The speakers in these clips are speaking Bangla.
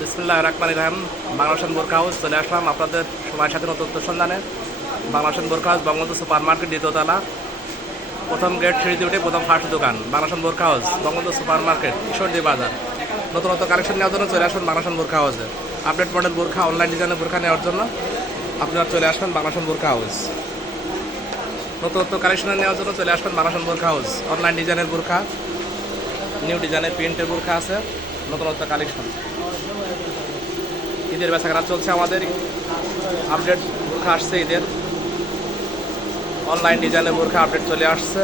বিসমিল্লাহির রহমানির রহিম। বাংলাদেশ বোরখা হাউস চলে আসলাম আপনাদের সময়ের সাথে নতুন সন্ধানে। বাংলাদেশ বোরখা হাউস বঙ্গবন্ধু সুপার মার্কেট দ্বিতীয়তলা, প্রথম গেট সিঁড়িতে উঠে প্রথম ফার্স্ট দোকান। বাংলাদেশ বোরখা house Bangabandhu super market, Ishwardi বাজার। নতুন কালেকশন নেওয়ার জন্য চলে আসবেন বাংলাদেশ বোরখা হাউসে। আপডেট মডেল বোরখা, অনলাইন ডিজাইনের বোরখা নেওয়ার জন্য আপনারা চলে আসবেন বাংলাদেশ বোরখা হাউস। নতুন কালেকশন নেওয়ার জন্য চলে আসবেন বাংলাদেশ বোরখা হাউস। অনলাইন ডিজাইনের বোরখা, নিউ ডিজাইনের প্রিন্টের বোরখা আছে, নতুন কালেকশন। ঈদের বেচাকেনা চলছে আমাদের, আপডেট বোরখা আসছে ঈদের। অনলাইন ডিজাইনের বোরখা আপডেট চলে আসছে,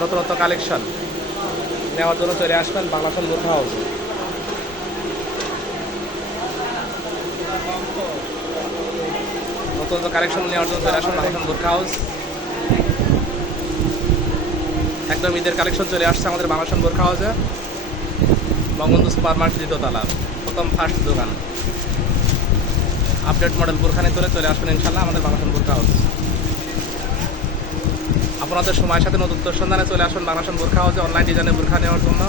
নতুন কালেকশন নেওয়ার জন্য চলে আসবেন বাংলাদেশ বোরখা হাউস। নতুন কালেকশন নেওয়ার জন্য চলে আসবেন বাংলাদেশ বোরখা হাউস। একদম ঈদের কালেকশন চলে আসছে আমাদের বাংলাদেশ বোরখা হাউসে, বঙ্গবন্ধু সুপার মার্কেট দ্বিতীয়তলা, প্রথম ফার্স্ট দোকান। আপডেট মডেল বোরখা নিয়ে চলে আসবেন ইনশাল্লাহ আমাদের বাংলাদেশ বোরখা হাউস। আপনাদের সময়ের সাথে নতুন সন্ধানে চলে আসবেন বাংলাদেশ বোরখা হাউসে অনলাইন ডিজাইনের বোরখা নেওয়ার জন্য।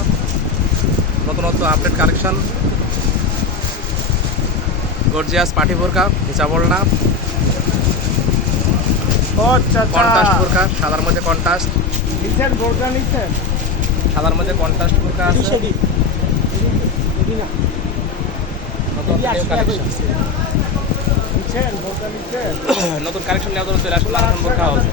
নতুনত্ব আপডেট কালেকশন, গর্জিয়াস পার্টি বোরখা, হিসাবল না, কন্ট্রাস্ট বোরখা, সাদার মধ্যে কন্ট্রাস্ট, সাদার মধ্যে কন্ট্রাস্ট বোরখা আছে। নতুন কালেকশন নেওয়ার জন্য চলে আসবেন বাংলাদেশ বোরখা হাউস।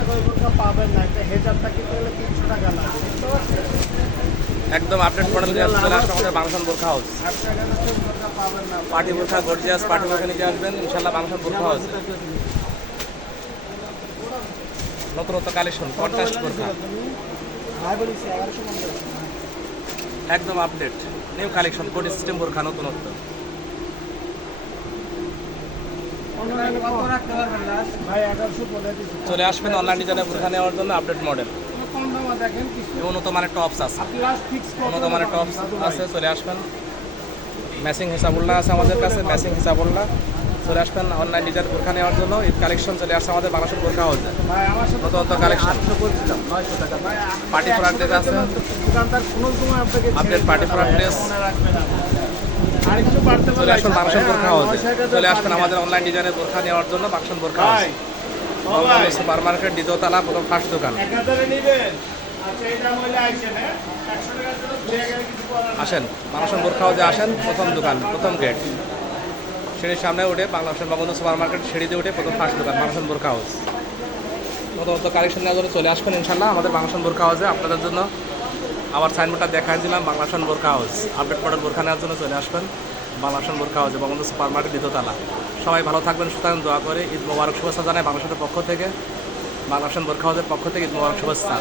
একদম আপডেট মডেল চলে আসবে আমাদের বাংলাদেশ বোরখা হাউস। পার্টি বোরখা, গর্জিয়াস পার্টি বোরখা নিতে আসবেন ইনশাল্লাহ বাংলাদেশ বোরখা হাউস। নতুন কালেকশন, কন্ট্রাস্ট বোরখা, একদম update new collection, code system বোরখা নতুনত্ব। চলে আসবেন অনলাইন ডিজাইনের বোরখা নেওয়ার জন্য, আপডেট মডেল, উন্নত মানের টপস আছে, উন্নত মানের টপস আছে, চলে আসবেন। ম্যাচিং হিসাবুল্লাহ আছে আমাদের কাছে, ম্যাচিং হিসাবুল্লাহ। চলে আসবেন অনলাইন ডিজাইন বোরখা নেওয়ার জন্য। ঈদ কালেকশন চলে আসছে আমাদের বাংলাদেশ বোরখা হাউসে, নতুন কালেকশন। পার্টি ফ্রক ড্রেস আছে, আপডেট পার্টি ফ্রক ড্রেস। চলে আসবেন বাংলাদেশ বোরখা হাউসে, চলে আসবেন আমাদের অনলাইন ডিজাইনের বোরখা নেওয়ার জন্য বাংলাদেশ বোরখা হাউস, সুপার মার্কেট দ্বিতীয়তলা, প্রথম ফার্স্ট দোকান। আসেন বাংলাদেশ বোরখা হাউসে, আসেন, প্রথম দোকান, প্রথম গেট, সিঁড়ির সামনে উঠে বাংলাদেশের বঙ্গবন্ধু সুপার মার্কেট সিঁড়িতে উঠে প্রথম ফার্স্ট দোকান, বাংলাদেশ বোরখা হাউস। নতুন কালেকশন নেওয়ার জন্য চলে আসবেন ইনশাল্লাহ আমাদের বাংলাদেশ বোরখা হাউসে। আপনাদের জন্য আবার সাইনবোর্ডটা দেখাই দিলাম, বাংলাদেশ বোরখা হাউস। আপডেট মডেল বোরখা নেওয়ার জন্য চলে আসবেন বাংলাদেশ বোরখা হাউসে, বঙ্গবন্ধু সুপার মার্কেট দ্বিতীয়তলা। সবাই ভালো থাকবেন, সুস্থ থাকবেন, দোয়া করে ঈদ মোবারক শুভেচ্ছা জানাই বাংলাদেশের পক্ষ থেকে, বাংলাদেশ বোরখা হাউসের পক্ষ থেকে ঈদ মোবারক শুভেচ্ছা।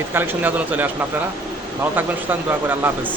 ঈদ কালেকশন নেওয়ার জন্য চলে আসবেন আপনারা। ভালো থাকবেন, সুস্থ থাকবেন, দোয়া করে। আল্লাহ হাফেজ।